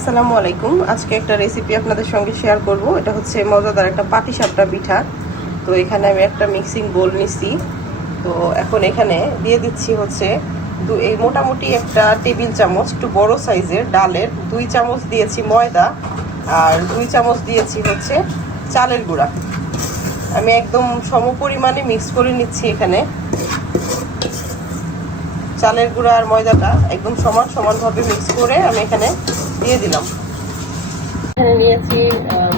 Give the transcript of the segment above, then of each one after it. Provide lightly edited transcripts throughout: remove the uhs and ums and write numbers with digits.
আসসালামু আলাইকুম। আজকে একটা রেসিপি আপনাদের সঙ্গে শেয়ার করব। এটা হচ্ছে মজাদার একটা পাটিসাপটা পিঠা। তো এখানে আমি একটা মিক্সিং বোল নিছি। তো এখন এখানে দিয়ে দিচ্ছি হচ্ছে এই মোটামুটি একটা টেবিল চামচ, একটু বড় সাইজের ডালের 2 চামচ দিয়েছি ময়দা, আর 2 চামচ দিয়েছি হচ্ছে চালের গুঁড়া। আমি একদম সম পরিমাণে মিক্স করে নিচ্ছি। এখানে চালের গুঁড়া আর ময়দাটা একদম সমানভাবে মিক্স করে আমি এখানে দিয়ে দিলাম। এখানে নিয়েছি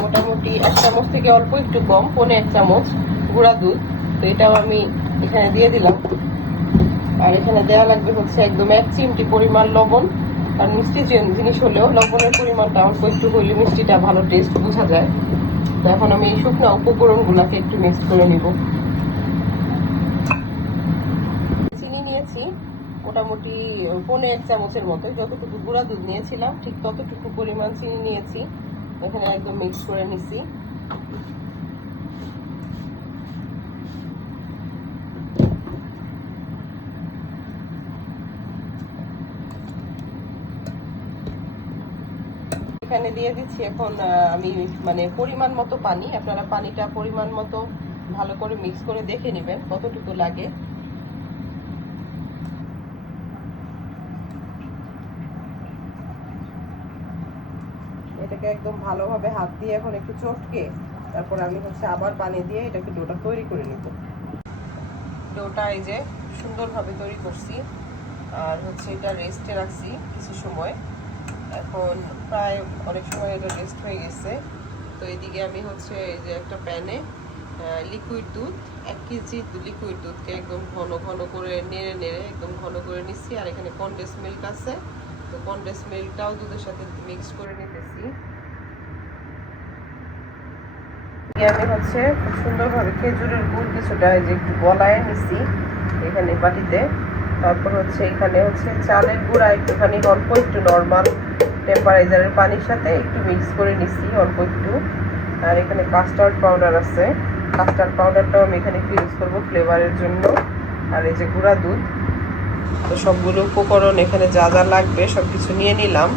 মোটামুটি 1 চামচ থেকে অল্প একটু কম, 1.5 চামচ গুঁড়া দুধ। তো এটাও আমি এখানে দিয়ে দিলাম। আর এখানে দেওয়া লাগবে হচ্ছে একদম 1 চিমটি পরিমাণ লবণ। আর মিষ্টি জিনিস হলেও লবণের পরিমাণটা অল্প একটু হলে মিষ্টিটা ভালো টেস্ট বোঝা যায়। তো এখন আমি এই শুকনো উপকরণগুলোকে একটু মিক্স করে নিব। চিনি নিয়েছি মোটামুটি 1.5 চামচের মতো। যতটুকু গুঁড়া দুধ নিয়েছিলাম ঠিক ততটুকু পরিমাণ চিনি নিয়েছি। এখানে একদম মিক্স করে নিছি। এখানে দিয়ে দিচ্ছি এখন আমি পরিমাণ মতো পানি। আপনারা পানিটা পরিমাণ মতো ভালো করে মিক্স করে দেখে নেবেন কতটুকু লাগে। এটাকে একদম ভালোভাবে হাত দিয়ে এখন একটু চটকে তারপর আমি হচ্ছে আবার পানি দিয়ে এটাকে ডোটা তৈরি করে নিব। ডোটা এই যে সুন্দরভাবে তৈরি করছি, আর হচ্ছে এটা রেস্টে রাখছি কিছু সময়। এখন প্রায় অনেক সময় এটা রেস্ট হয়ে গেছে। তো এদিকে আমি হচ্ছে এই যে একটা প্যানে লিকুইড দুধ, 1 কেজি লিকুইড দুধকে একদম ঘন ঘন করে নেড়ে একদম ঘন করে নিচ্ছি। আর এখানে কনডেন্স মিল্ক আছে, তো কনডেন্স মিল্কটাও দুধের সাথে মিক্স করে নিতেছি। আমি হচ্ছে খুব সুন্দরভাবে খেজুরের গুড় কিছুটা এই যে একটু গলায় নিছি এখানে বাটিতে। তারপর হচ্ছে এখানে হচ্ছে চালের গুঁড়া একটুখানি অল্প একটু নর্মাল টেম্পারেচারের পানির সাথে একটু মিক্স করে নিছি অল্প একটু। আর এখানে কাস্টার্ড পাউডার আছে, কাস্টার্ড পাউডারটাও আমি এখানে একটু ইউজ করবো ফ্লেভারের জন্য। আর এই যে গুঁড়া দুধ। তো সবগুলো উপকরণ এখানে যা যা লাগবে সবকিছু নিয়ে নিলাম।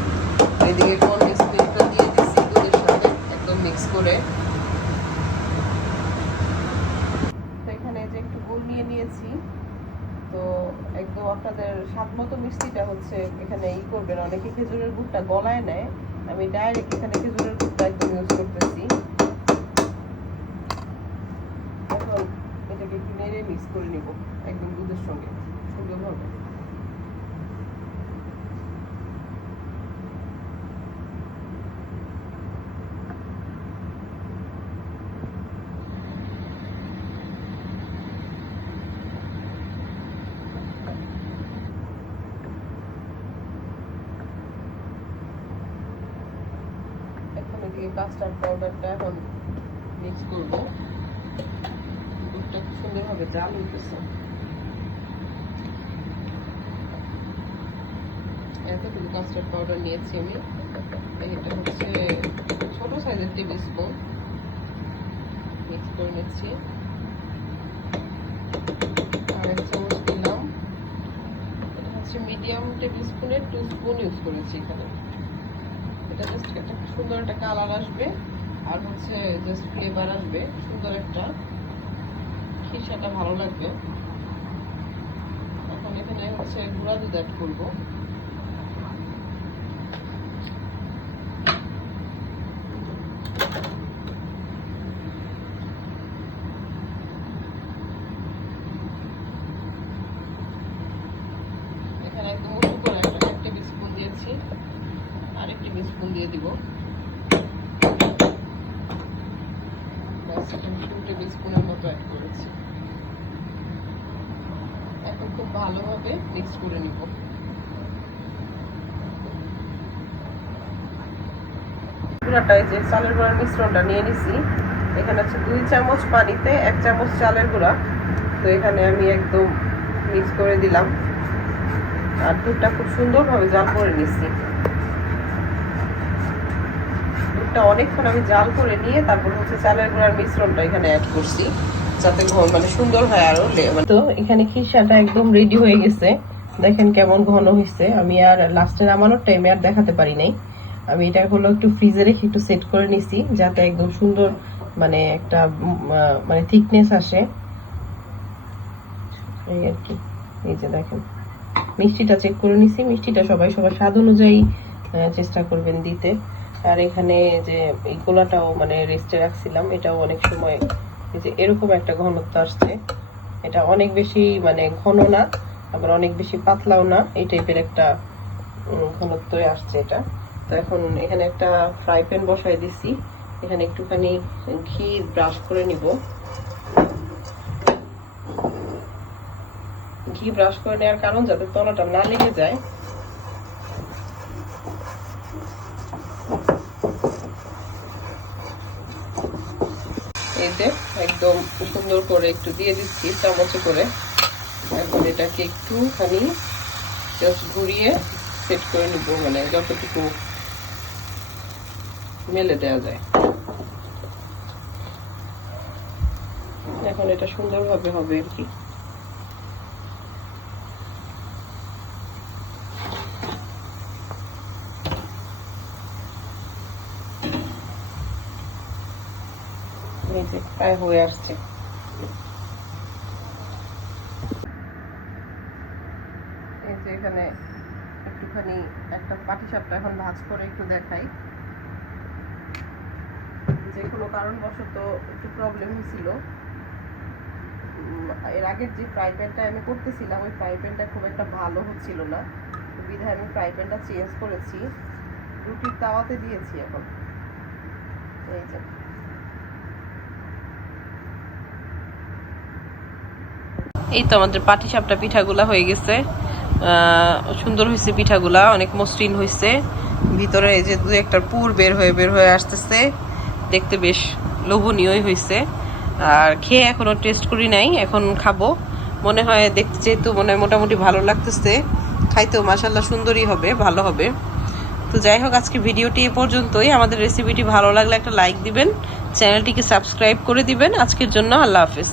এদিকে কনডেন্স মিল্কটা দিয়ে দিচ্ছি দুধের সাথে একদম মিক্স করে। তো এখানে যে একটু গুড় নিয়ে নিয়েছি। তো একদম আপনাদের স্বাদ মতো মিষ্টিটা হচ্ছে এখানে করবেন। অনেকে খেজুরের গুড়টা গলায় নেয়, আমি ডাইরেক্ট এখানে খেজুরের গুড়টা একদম ইউজ করতেছি। এখন এটাকে একটু নেড়ে মিক্স করে নিব একদম দুধের সঙ্গে সুন্দরভাবে। কাস্টার্ড পাউডারটা এখন মিক্স করব। দুধটা খুব সুন্দরভাবে জাল হইতেছে। এতটুকু কাস্টার্ড পাউডার নিয়েছি আমি। এটা হচ্ছে ছোট সাইজের টেবিল স্পুন। মিক্স করে নিচ্ছি। আর 1 চামচ দিলাম। এটা হচ্ছে মিডিয়াম টেবিল স্পুনের 2 স্পুন ইউজ করেছি এখানে। এটা জাস্ট একটা সুন্দর একটা কালার আসবে, আর হচ্ছে জাস্ট ফ্লেভার আসবে, সুন্দর একটা খিসাটা ভালো লাগবে। এখন এখানে হচ্ছে গুঁড়া দুধ অ্যাড করবো। এখানে একদম উঁচু করে 1 টেবিল স্পুন দিয়েছি, আর 1 টেবিল স্পুন দিয়ে দিব। 2 টেবিল স্পুনের মতো অ্যাড করেছি। এখন খুব ভালোভাবে মিক্স করে নিব। পুরাটা এই যে চালের গুঁড়ার মিশ্রণটা নিয়ে নিছি। এখানে হচ্ছে 2 চামচ পানিতে 1 চামচ চালের গুঁড়া। তো এখানে আমি একদম মিক্স করে দিলাম। আর দুধটা খুব সুন্দরভাবে জাল করে নিচ্ছি। দুধটা অনেকক্ষণ আমি জাল করে নিয়ে তারপর হচ্ছে চালের গুঁড়ার মিশ্রণটা এখানে অ্যাড করছি, যাতে সুন্দর হয় আরো। তো এখানে খিসাটা একদম রেডি হয়ে গেছে। দেখেন কেমন ঘন হয়েছে। আমি আর লাস্টে নামানোর টাইমে আর দেখাতে পারি নাই। আমি এটা হলো একটু ফ্রিজে রেখে একটু সেট করে নিছি, যাতে একদম সুন্দর মানে একটা মানে থিকনেস আসে এই আর কি। এই যে দেখেন মিষ্টিটা চেক করে নিছি, মিষ্টিটা সবাই সবার স্বাদ অনুযায়ী চেষ্টা করবেন দিতে। আর এখানে যে এই গোলাটাও মানে রেস্টে রাখছিলাম, এটাও অনেক সময় এই যে এরকম একটা ঘনত্ব আসছে। এটা অনেক বেশি মানে ঘন না, আবার অনেক বেশি পাতলাও না, এই টাইপের একটা ঘনত্ব আসছে এটা। তো এখন এখানে একটা ফ্রাই প্যান বসাই দিছি, এখানে একটুখানি ঘি ব্রাশ করে নিব। ঘি ব্রাশ করে নেওয়ার কারণ যাতে তলাটা না লেগে যায়। এই যে একদম সুন্দর করে একটু দিয়ে দিচ্ছি চামচে করে। এখন এটাকে একটুখানি জাস্ট ঘুরিয়ে সেট করে নিব, মানে যতটুকু মেলে দেওয়া যায়। এখন এটা সুন্দরভাবে হবে আর কি। প্রায় হয়ে আসছে। এই যে এখানে একটুখানি একটা পাটিসাপটা এখন ভাঁজ করে একটু দেখাই। যে কোনো কারণবশত একটু প্রবলেম হয়েছিল, এর আগের যে ফ্রাই প্যানটা আমি করতেছিলাম ওই ফ্রাই প্যানটা খুব একটা ভালো হচ্ছিল না, বিধায় আমি ফ্রাই প্যানটা চেঞ্জ করেছি, রুটির তাওয়াতে দিয়েছি এখন। এই যে এই তো আমাদের পাটিসাপটা পিঠাগুলা হয়ে গেছে, সুন্দর হয়েছে পিঠাগুলা, অনেক মসৃণ হয়েছে। ভিতরে এই যে দু একটা পুর বের হয়ে আসতেছে, দেখতে বেশ লোভনীয়ই হয়েছে। আর খেয়ে এখনো টেস্ট করি নাই, এখন খাবো। মনে হয় দেখতে যেহেতু মনে হয় মোটামুটি ভালো লাগতেছে, খাইতেও মাশাআল্লাহ সুন্দরই হবে, ভালো হবে। তো যাই হোক, আজকে ভিডিওটি এ পর্যন্তই। আমাদের রেসিপিটি ভালো লাগলে একটা লাইক দিবেন, চ্যানেলটিকে সাবস্ক্রাইব করে দিবেন। আজকের জন্য আল্লাহ হাফেজ।